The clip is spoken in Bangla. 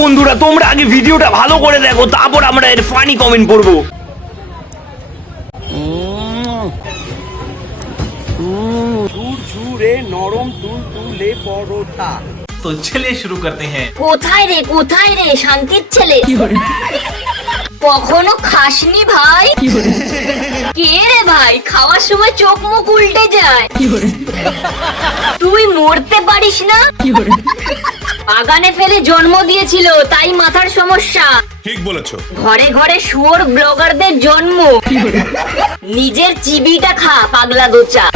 বন্ধুরা তোমরা আগে ভিডিওটা ভালো করে দেখো, তারপর আমরা এর ফানি কমেন্ট পড়বো। ঝুরঝুরে নরম তুলতুলে পরোটা। तो चलिए शुरू करते हैं। কোথায় রে শান্তির ছেলে, কখনো খাসনি ভাই? কে রে ভাই, খাওয়ার সময় চোখ মুখ উল্টে যায়, তুই মরতে পারিস না? বাগানে ফেলে জন্ম দিয়েছিল তাই মাথার সমস্যা। ঠিক বলেছো। ঘরে ঘরে শুয়োর ব্লগারদের জন্ম, নিজের চিবিটা খা পাগলা দোচা।